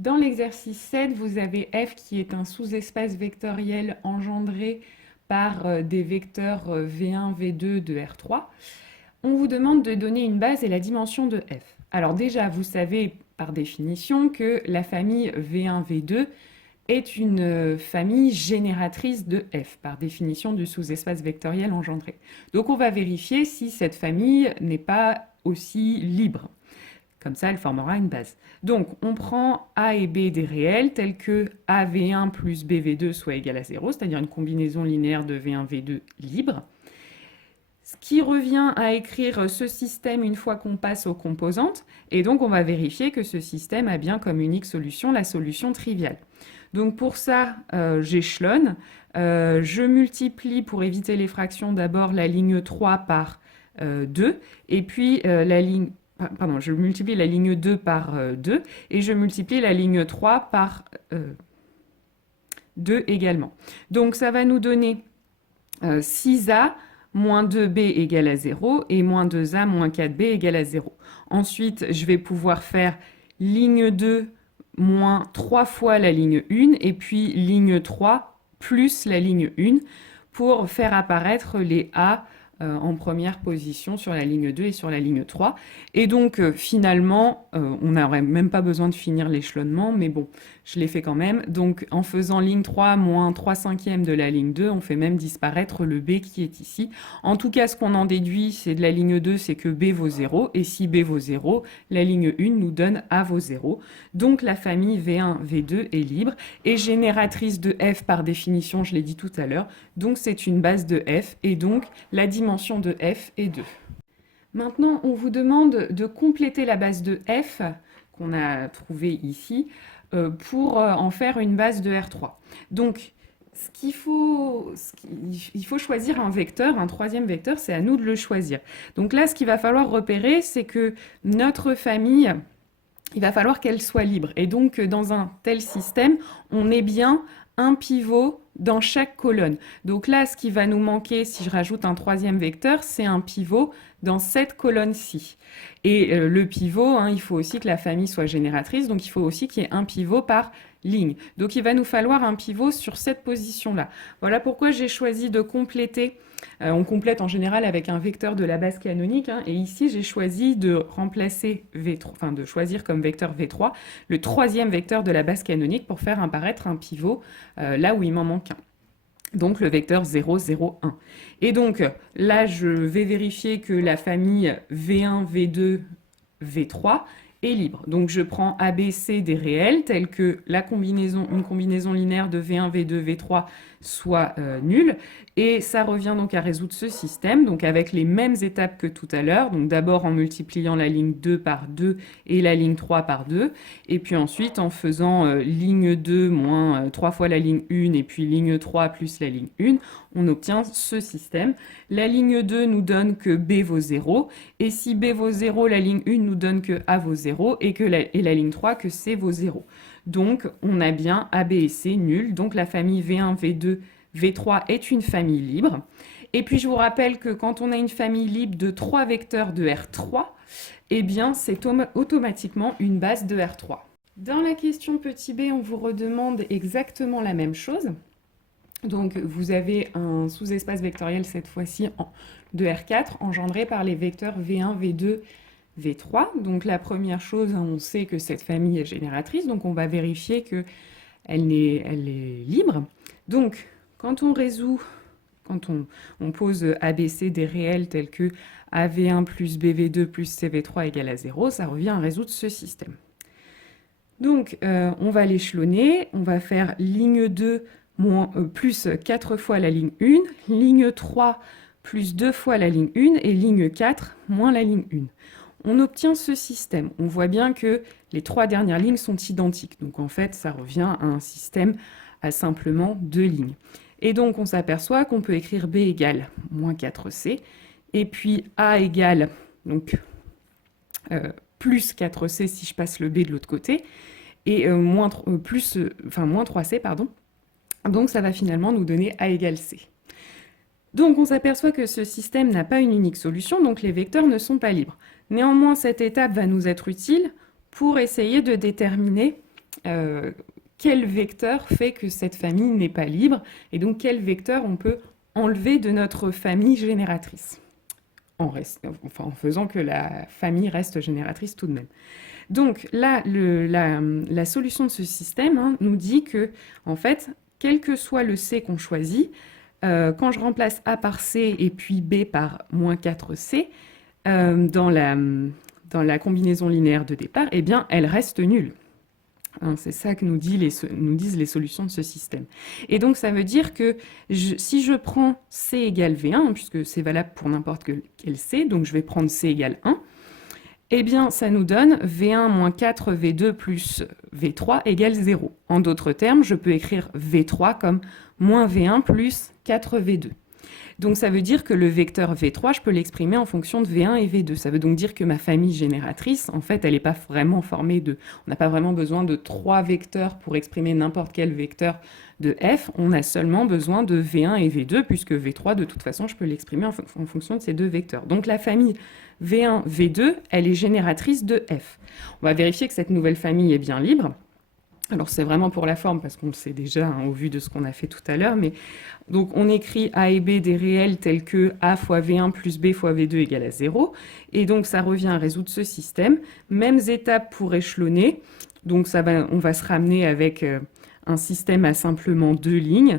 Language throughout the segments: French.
Dans l'exercice 7, vous avez f qui est un sous-espace vectoriel engendré par des vecteurs v1, v2 de R3. On vous demande de donner une base et la dimension de f. Alors déjà, vous savez par définition que la famille v1, v2 est une famille génératrice de f, par définition du sous-espace vectoriel engendré. Donc on va vérifier si cette famille n'est pas aussi libre. Comme ça, elle formera une base. Donc, on prend A et B des réels tels que AV1 plus BV2 soit égal à 0, c'est-à-dire une combinaison linéaire de V1, V2 libre. Ce qui revient à écrire ce système une fois qu'on passe aux composantes. Et donc, on va vérifier que ce système a bien comme unique solution la solution triviale. Donc, pour ça, j'échelonne. Je multiplie, pour éviter les fractions, d'abord la ligne 3 par 2, et puis je multiplie la ligne 2 par 2 et je multiplie la ligne 3 par 2 également. Donc ça va nous donner 6A moins 2B égale à 0 et moins 2A moins 4B égale à 0. Ensuite, je vais pouvoir faire ligne 2 moins 3 fois la ligne 1 et puis ligne 3 plus la ligne 1 pour faire apparaître les A en première position sur la ligne 2 et sur la ligne 3. Et donc, finalement, on n'aurait même pas besoin de finir l'échelonnement, mais bon, je l'ai fait quand même. Donc, en faisant ligne 3 moins 3 cinquièmes de la ligne 2, on fait même disparaître le B qui est ici. En tout cas, ce qu'on en déduit, c'est de la ligne 2, c'est que B vaut 0. Et si B vaut 0, la ligne 1 nous donne A vaut 0. Donc, la famille V1, V2 est libre et génératrice de F par définition, je l'ai dit tout à l'heure. Donc, c'est une base de F et donc la dimension de f est 2. Maintenant, on vous demande de compléter la base de f qu'on a trouvée ici pour en faire une base de R3. Donc, il faut choisir un vecteur, un troisième vecteur, c'est à nous de le choisir. Donc là, ce qu'il va falloir repérer, c'est que notre famille, il va falloir qu'elle soit libre. Et donc, dans un tel système, on est bien un pivot dans chaque colonne. Donc là, ce qui va nous manquer, si je rajoute un troisième vecteur, c'est un pivot dans cette colonne-ci. Et le pivot, il faut aussi que la famille soit génératrice, donc il faut aussi qu'il y ait un pivot par ligne. Donc il va nous falloir un pivot sur cette position-là. Voilà pourquoi j'ai choisi de compléter. On complète en général avec un vecteur de la base canonique, et ici j'ai choisi de remplacer V3, de choisir comme vecteur V3 le troisième vecteur de la base canonique pour faire apparaître un pivot là où il m'en manque un. Donc le vecteur 0, 0, 1. Et donc là, je vais vérifier que la famille V1, V2, V3 est libre. Donc je prends ABC des réels tels que une combinaison linéaire de V1, V2, V3 soit nulle. Et ça revient donc à résoudre ce système, donc avec les mêmes étapes que tout à l'heure. Donc d'abord en multipliant la ligne 2 par 2 et la ligne 3 par 2. Et puis ensuite en faisant ligne 2 moins 3 fois la ligne 1 et puis ligne 3 plus la ligne 1, on obtient ce système. La ligne 2 nous donne que B vaut 0. Et si B vaut 0, la ligne 1 nous donne que A vaut 0 et la ligne 3 que C vaut 0. Donc, on a bien A, B et C nuls. Donc, la famille V1, V2, V3 est une famille libre. Et puis, je vous rappelle que quand on a une famille libre de 3 vecteurs de R3, eh bien, c'est automatiquement une base de R3. Dans la question petit b, on vous redemande exactement la même chose. Donc, vous avez un sous-espace vectoriel, cette fois-ci, de R4, engendré par les vecteurs V1, V2, V3. Donc la première chose, on sait que cette famille est génératrice, donc on va vérifier qu'elle est libre. Donc quand on résout, quand on pose ABC des réels tels que AV1 plus BV2 plus CV3 égale à 0, ça revient à résoudre ce système. Donc on va l'échelonner, on va faire ligne 2 plus 4 fois la ligne 1, ligne 3 plus 2 fois la ligne 1 et ligne 4 moins la ligne 1. On obtient ce système. On voit bien que les 3 dernières lignes sont identiques. Donc en fait, ça revient à un système à simplement 2 lignes. Et donc on s'aperçoit qu'on peut écrire B égale moins 4C, et puis A égale donc, plus 4C si je passe le B de l'autre côté, et moins 3C, pardon. Donc ça va finalement nous donner A égale C. Donc on s'aperçoit que ce système n'a pas une unique solution, donc les vecteurs ne sont pas libres. Néanmoins, cette étape va nous être utile pour essayer de déterminer quel vecteur fait que cette famille n'est pas libre, et donc quel vecteur on peut enlever de notre famille génératrice, en faisant que la famille reste génératrice tout de même. Donc là, la solution de ce système nous dit que, en fait, quel que soit le C qu'on choisit, quand je remplace A par C et puis B par moins 4C, dans la combinaison linéaire de départ, eh bien, elle reste nulle. C'est ça que nous disent les solutions de ce système. Et donc, ça veut dire que si je prends C égale V1, puisque c'est valable pour n'importe quel C, donc je vais prendre C égale 1, eh bien, ça nous donne V1 moins 4 V2 plus V3 égale 0. En d'autres termes, je peux écrire V3 comme moins V1 plus 4 V2. Donc ça veut dire que le vecteur V3, je peux l'exprimer en fonction de V1 et V2. Ça veut donc dire que ma famille génératrice, en fait, elle n'est pas vraiment formée de... On n'a pas vraiment besoin de 3 vecteurs pour exprimer n'importe quel vecteur de f. On a seulement besoin de V1 et V2, puisque V3, de toute façon, je peux l'exprimer en fonction de ces deux vecteurs. Donc la famille V1, V2, elle est génératrice de f. On va vérifier que cette nouvelle famille est bien libre. Alors c'est vraiment pour la forme parce qu'on le sait déjà au vu de ce qu'on a fait tout à l'heure, mais donc on écrit A et B des réels tels que A fois V1 plus B fois V2 égale à 0, et donc ça revient à résoudre ce système. Mêmes étapes pour échelonner, donc on va se ramener avec un système à simplement 2 lignes,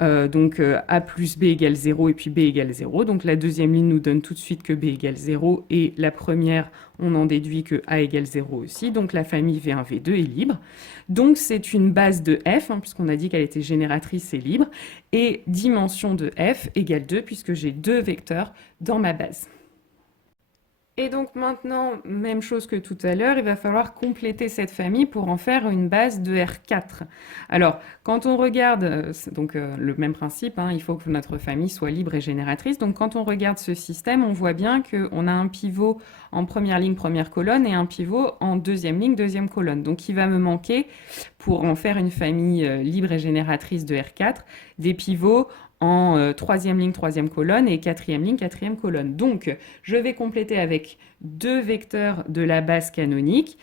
donc A plus B égale 0 et puis B égale 0. Donc la deuxième ligne nous donne tout de suite que B égale 0 et la première, on en déduit que A égale 0 aussi. Donc la famille V1, V2 est libre. Donc c'est une base de f, puisqu'on a dit qu'elle était génératrice et libre, et dimension de f égale 2 puisque j'ai 2 vecteurs dans ma base. Et donc maintenant, même chose que tout à l'heure, il va falloir compléter cette famille pour en faire une base de R4. Alors, quand on regarde, donc le même principe, il faut que notre famille soit libre et génératrice. Donc quand on regarde ce système, on voit bien qu'on a un pivot en première ligne, première colonne, et un pivot en deuxième ligne, deuxième colonne. Donc il va me manquer, pour en faire une famille libre et génératrice de R4, des pivots en troisième ligne, troisième colonne et quatrième ligne, quatrième colonne. Donc, je vais compléter avec 2 vecteurs de la base canonique.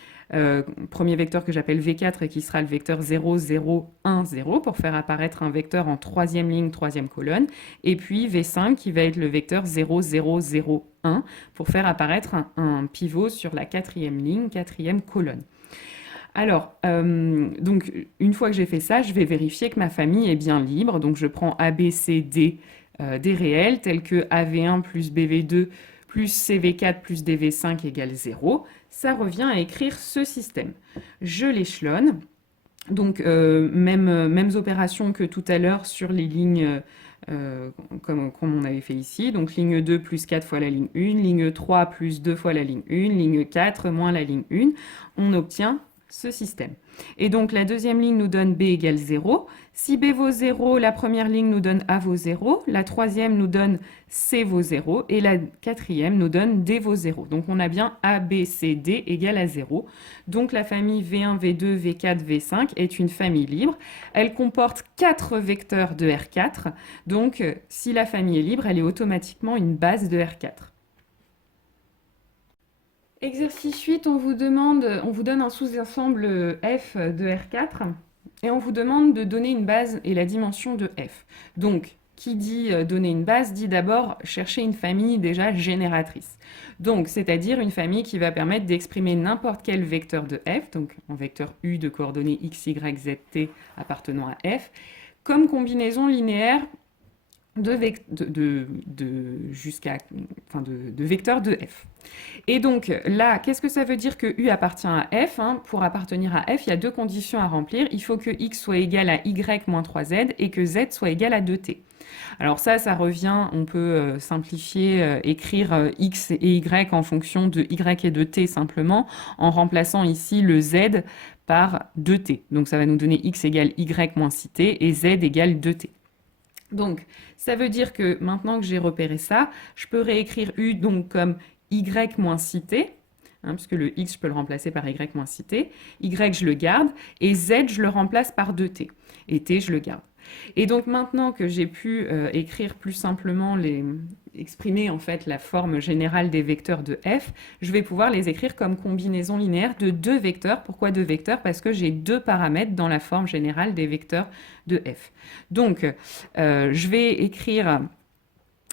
Premier vecteur que j'appelle V4 et qui sera le vecteur 0, 0, 1, 0 pour faire apparaître un vecteur en troisième ligne, troisième colonne. Et puis V5 qui va être le vecteur 0, 0, 0, 1 pour faire apparaître un pivot sur la quatrième ligne, quatrième colonne. Alors, donc, une fois que j'ai fait ça, je vais vérifier que ma famille est bien libre. Donc, je prends A, B, C, D des réels tels que AV1 plus BV2 plus CV4 plus DV5 égale 0. Ça revient à écrire ce système. Je l'échelonne. Donc, mêmes opérations que tout à l'heure sur les lignes comme on avait fait ici. Donc, ligne 2 plus 4 fois la ligne 1, ligne 3 plus 2 fois la ligne 1, ligne 4 moins la ligne 1. On obtient ce système. Et donc la deuxième ligne nous donne B égale 0. Si B vaut 0, la première ligne nous donne A vaut 0, la troisième nous donne C vaut 0 et la quatrième nous donne D vaut 0. Donc on a bien A, B, C, D égale à 0. Donc la famille V1, V2, V4, V5 est une famille libre. Elle comporte 4 vecteurs de R4. Donc si la famille est libre, elle est automatiquement une base de R4. Exercice 8, on vous donne un sous-ensemble f de R4 et on vous demande de donner une base et la dimension de f. Donc, qui dit donner une base dit d'abord chercher une famille déjà génératrice. Donc, c'est-à-dire une famille qui va permettre d'exprimer n'importe quel vecteur de f, donc un vecteur u de coordonnées x, y, z, t appartenant à f, comme combinaison linéaire de vecteurs de f. Et donc là, qu'est-ce que ça veut dire que U appartient à f Pour appartenir à f, il y a 2 conditions à remplir. Il faut que x soit égal à y moins 3z et que z soit égal à 2t. Alors ça revient, on peut simplifier, écrire x et y en fonction de y et de t simplement, en remplaçant ici le z par 2t. Donc ça va nous donner x égale y moins 6t et z égale 2t. Donc, ça veut dire que maintenant que j'ai repéré ça, je peux réécrire U donc comme y moins 6t, puisque le x, je peux le remplacer par y moins 6t, y, je le garde, et z, je le remplace par 2t, et t, je le garde. Et donc maintenant que j'ai pu écrire plus simplement exprimer en fait la forme générale des vecteurs de f, je vais pouvoir les écrire comme combinaison linéaire de deux vecteurs. Pourquoi deux vecteurs? Parce que j'ai deux paramètres dans la forme générale des vecteurs de f. Donc je vais écrire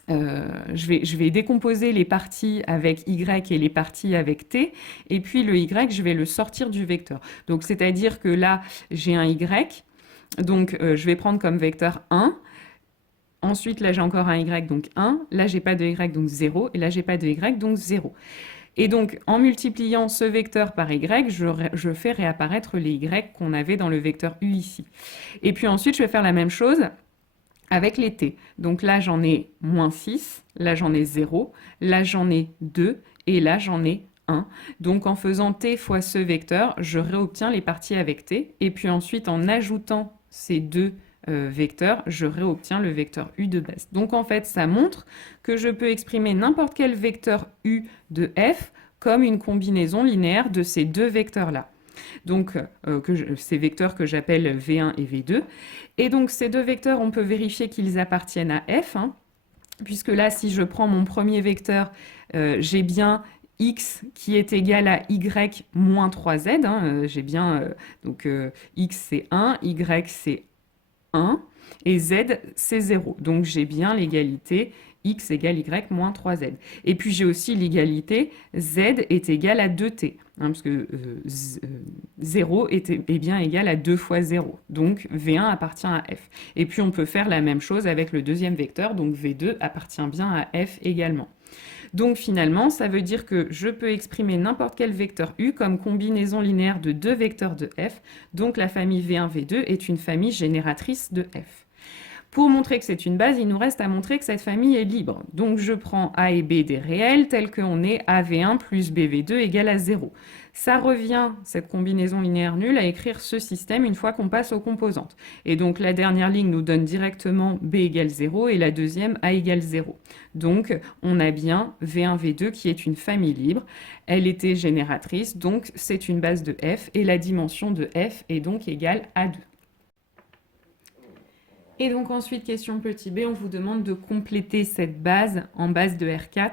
je vais décomposer les parties avec y et les parties avec t, et puis le y, je vais le sortir du vecteur. Donc, c'est-à-dire que là, j'ai un y, donc je vais prendre comme vecteur 1. Ensuite, là, j'ai encore un y, donc 1. Là, j'ai pas de y, donc 0. Et là, j'ai pas de y, donc 0. Et donc, en multipliant ce vecteur par y, je fais réapparaître les y qu'on avait dans le vecteur u ici. Et puis ensuite, je vais faire la même chose avec les t. Donc là, j'en ai moins 6, là, j'en ai 0, là, j'en ai 2, et là, j'en ai 1. Donc en faisant t fois ce vecteur, je réobtiens les parties avec t, et puis ensuite, en ajoutant ces deux vecteurs, je réobtiens le vecteur u de base. Donc en fait, ça montre que je peux exprimer n'importe quel vecteur u de f comme une combinaison linéaire de ces deux vecteurs-là. Donc, ces vecteurs que j'appelle V1 et V2. Et donc, ces deux vecteurs, on peut vérifier qu'ils appartiennent à f, hein, puisque là, si je prends mon premier vecteur, j'ai bien x qui est égal à y moins 3z. Hein, j'ai bien, donc, x c'est 1, y c'est 1, et z c'est 0. Donc, j'ai bien l'égalité x égale y moins 3z. Et puis j'ai aussi l'égalité z est égal à 2t, hein, parce que 0 est bien égal à 2 fois 0. Donc V1 appartient à f. Et puis on peut faire la même chose avec le deuxième vecteur, donc V2 appartient bien à f également. Donc finalement, ça veut dire que je peux exprimer n'importe quel vecteur u comme combinaison linéaire de deux vecteurs de f. Donc la famille V1, V2 est une famille génératrice de f. Pour montrer que c'est une base, il nous reste à montrer que cette famille est libre. Donc je prends A et B des réels tels qu'on est AV1 plus BV2 égale à 0. Ça revient, cette combinaison linéaire nulle, à écrire ce système une fois qu'on passe aux composantes. Et donc la dernière ligne nous donne directement B égale 0 et la deuxième A égale 0. Donc on a bien V1, V2 qui est une famille libre. Elle était génératrice, donc c'est une base de F et la dimension de F est donc égale à 2. Et donc ensuite, question petit b, on vous demande de compléter cette base en base de R4.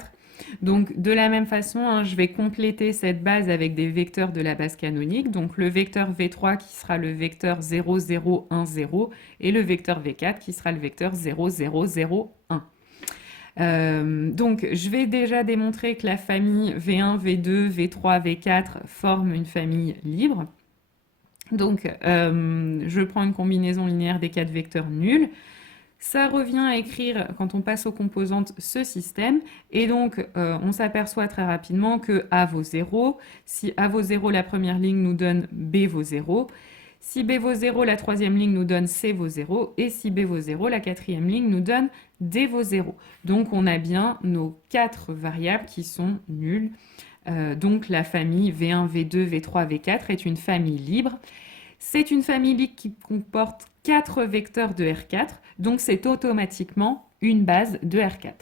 Donc de la même façon, hein, je vais compléter cette base avec des vecteurs de la base canonique. Donc le vecteur V3 qui sera le vecteur 0, 0, 1, 0 et le vecteur V4 qui sera le vecteur 0, 0, 0, 1. Donc je vais déjà démontrer que la famille V1, V2, V3, V4 forme une famille libre. Donc, je prends une combinaison linéaire des quatre vecteurs nuls. Ça revient à écrire, quand on passe aux composantes, ce système. Et donc, on s'aperçoit très rapidement que A vaut 0. Si A vaut 0, la première ligne nous donne B vaut 0. Si B vaut 0, la troisième ligne nous donne C vaut 0. Et si B vaut 0, la quatrième ligne nous donne D vaut 0. Donc, on a bien nos quatre variables qui sont nulles. Donc la famille V1, V2, V3, V4 est une famille libre. C'est une famille libre qui comporte 4 vecteurs de R4, donc c'est automatiquement une base de R4.